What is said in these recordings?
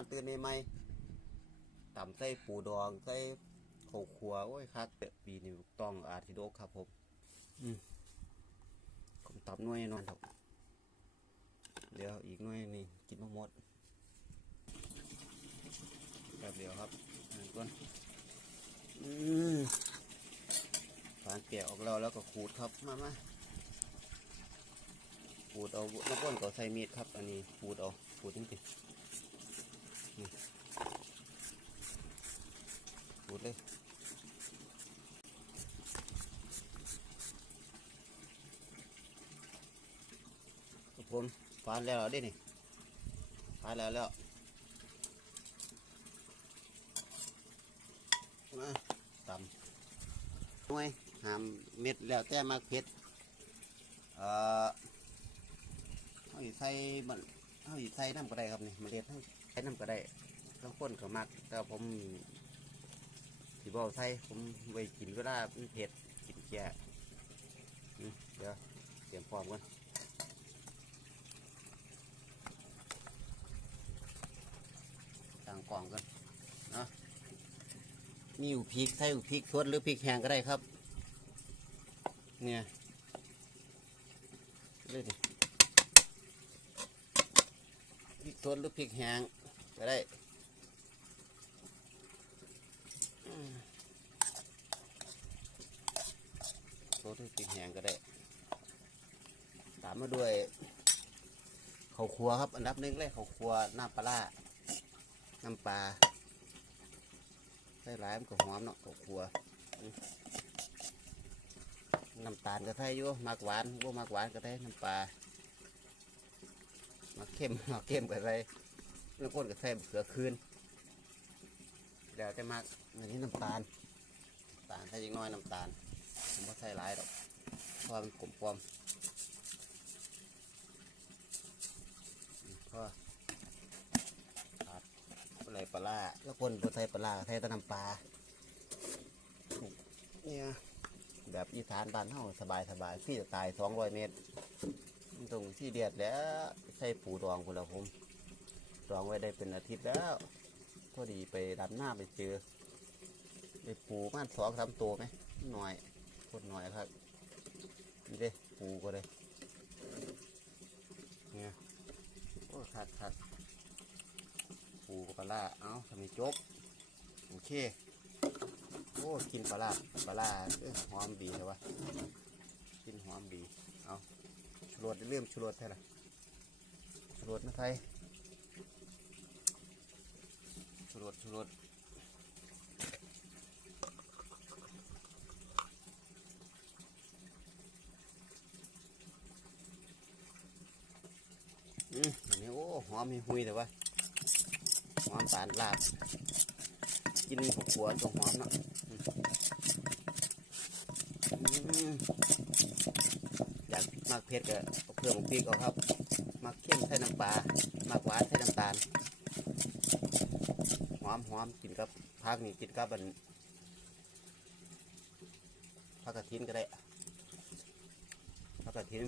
อนตื่นใหม่ๆต่ำใส่ปูดองใส่ข้าวขัวโอ้ยคักปีนี้ต้องอาทิโดกครับผมอืมผมตับหน่วยนอนครับเดี๋ยวอีกหน่วยนี่กินมะมดแบบเดียวครับอันก่อนอืมฝานเปียกออกแล้วแล้วก็ขูดครับมามาขูดเอาน้ำก้นก็ใส่มีดครับ อันนี้ขูดเอาขูดจริงๆ นี่ขูดเลยผมฝานแล้วด้นี่ฝานแล้วแล้วมาตำหน่วยหามเม็ดแล้วแต่มาเผ็ดเอ่อเขาสิใส่มันเขาสิใส่น้ำก็ได้ครับนี่มาเล็ดเขา ใส่น้ำก็ได้บางคนก็มัก แต่ผมสิบอาใส่ผมไว้กินเวลามันเผ็ดกินแก่เดี๋ยวเตรียมพร้อมกันต่างกล่องกันเนาะมีอยู่พริกใส่อยู่พริกสดหรือพริกแห้งก็ได้ครับ เนี่ยเลยดิพริกสดหรือพริกแห้ง ก็ได้อืมสดหรือพริกแหงก็ได้ ตามมาด้วยข้าวคั่วครับอันดับหนึ่งเลยข้าวคั่วน้ำปลาน้ำปลาใส่หลายมันก็หอมเนาะข้าวคั่วน้ำตาลก็ใส่อยู่มักหวานบ่มักหวานก็ได้น้ำปลามักเข้มมักเข้มก็ใส่ แล้วคนก็ใส่มะเขือคืนเดี๋ยวจะมักอันนี้น้ำตาลน้ำตาลใส่ยังน้อยน้ำตาลผมไม่ใส่หลายดอกเพราะว่ามันกลมกลมอืมพอครับอะไรปลาแล้วคนบ่ใส่ปลาใส่แต่น้ำปลาเนี่ยแบบอีสานบ้านเฮาสบายสบายที่จะตายสองร้อยเมตร ตรงที่เดียดแล้วใส่ปูดองคุณละผม ดองไว้ได้เป็นอาทิตย์แล้วพอดีไปดำหน้าไปเจอได้ปูมันสองสามตัวไหมหน่อยโคตรหน่อยครับนี่เด้ปูก็เลยเนี่ยโอ้ขาดขาดปูกับปลาร้าเอาทำให้จบโอเคโอ้กินปลาร้าปลาร้าเอ้ยหอมดีเลยวะกินหอมดีเอาชูรสเริ่มชูรสแท้ละชูรสนะไทย ชูรสอืมอันนี้โอ้หอมมีหุยแต่ว่าหอมปานลาบ กินผักขัวตัวหอมเนาะอยากมากเผ็ดก็เพิ่มพริกเอาครับมักเข้มใส่น้ำปลามากหวานใส่น้ำตาล อมหอมกินกับผักนี่กินกับอันผักกระถินก็ได้ผักกระถิน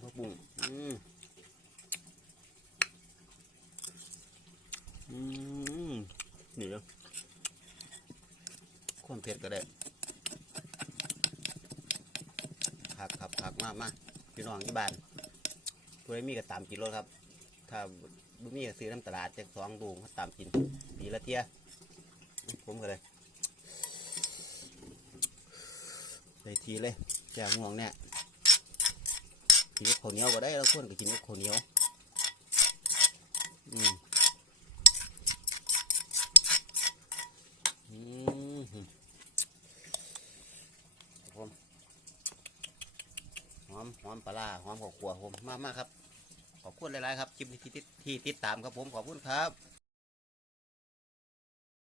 ผักบุ้งอืมอืมนี่เนาะคนเผ็ดก็ได้ผักครับผักมากมากพี่น้องที่บ้านเพื่อมีก็ตามกินรถครับ ถ้าบุมีก็ซื้อน้ำตลาดจากสองดูก็ตามกินปีละเทียผมก็เลยเลยทีเลยแจ่วง่วงเนี่ยกินข้าวเหนียวก็ได้แล้วคนก็กินข้าวเหนียวอืมอืมผมหอมหอมปลาร้าหอมข้าวคั่วผมมากมากครับ ขอบคุณหลายๆครับคลิปที่ติดตามครับผมขอบคุณครับ